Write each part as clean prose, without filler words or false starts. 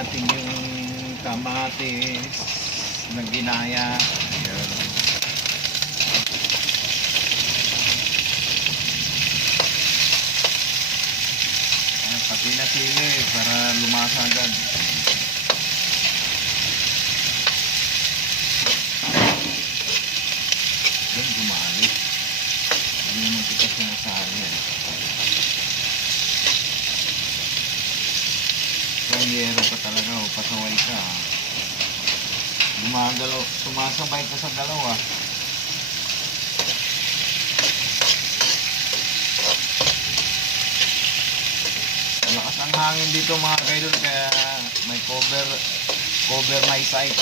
natin yung kamatis na ginaya. Ayan. Pati na sili para lumasa agad. Yan, gumali. Hindi naman tikas yung asali yan. Kung yero ka talaga o pasaway ka, gumagalaw, sumasabay ka sa dalawa. Malakas ang hangin dito mga kaidol, kaya may cover my sight.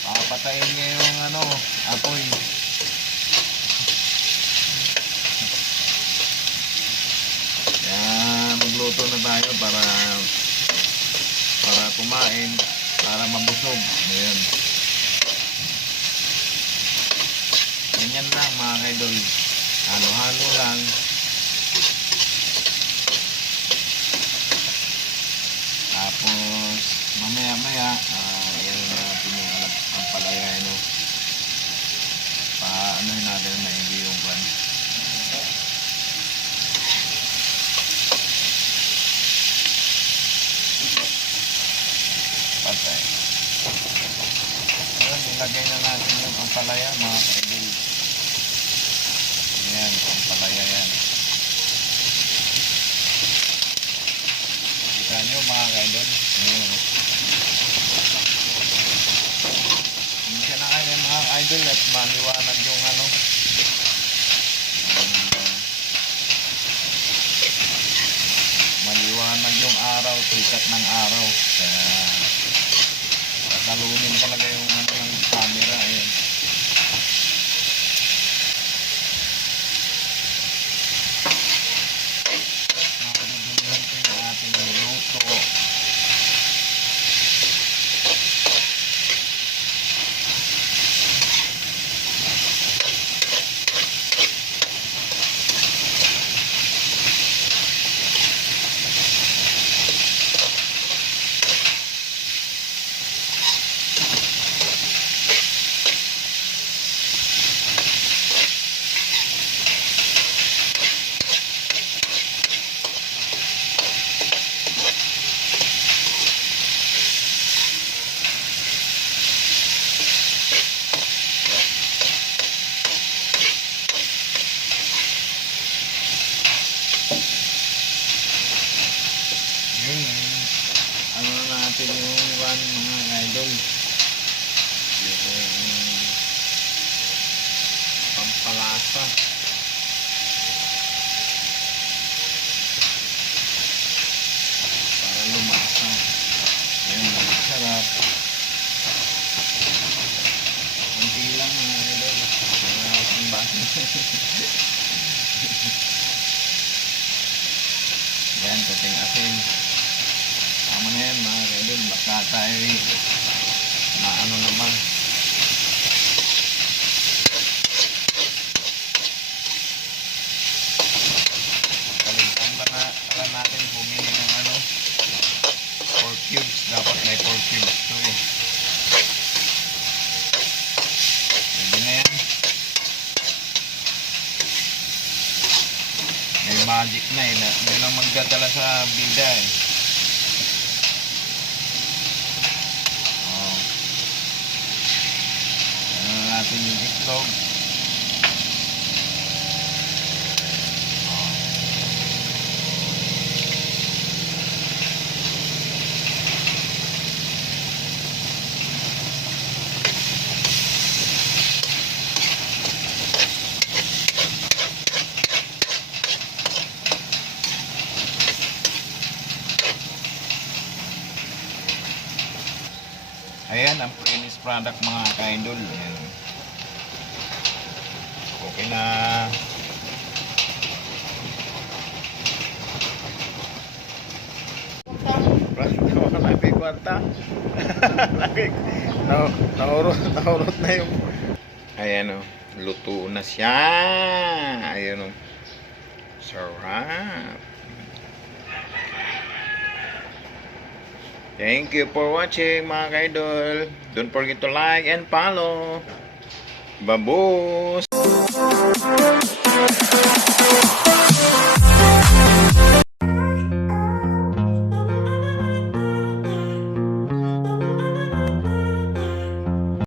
Papatayin niya yung apoy. Kaya magluto na tayo para kumain, para mabusog. Ayan. Ganyan lang mga kaidol, halo-halo lang. Tapos mamaya-maya ayan na natin yung ampalaya, paanohin natin maigi yung kwan. Patay. Ayan, ilagay na natin yung ampalaya mga kaidol. Ayan, ampalaya yan. Kita nyo mga kaidol. Ayan. Hindi ka na kaya mga idol at maliwanag yung maliwanag yung araw, sikat ng araw. Kaya kakalunin talaga yung ng camera. Ayan. Nakadudulihan ko yung ating luto. Yun, natin yung mga idol, yung pampalasa para lumasa. Yun, sarap. Kunti lang mga idol, ang baso. Yan, kuting asin. Tama na yan mga kaidol, baka tayo na naman. Kalimutan ba natin bumili ng 4 cubes. Dapat may 4 cubes to eh. Pwede na yan. May magic na eh. Yun ang magdadala sa bida eh. Natin yung itlog. Ayan ang finished product mga kaidol. Ayan. Okay na. Lagi kwarta. Lagi naurot na yung. Ayan o. Luto na siya. Ayun o. Sarap. Thank you for watching mga kaidol. Don't forget to like and follow. Babos!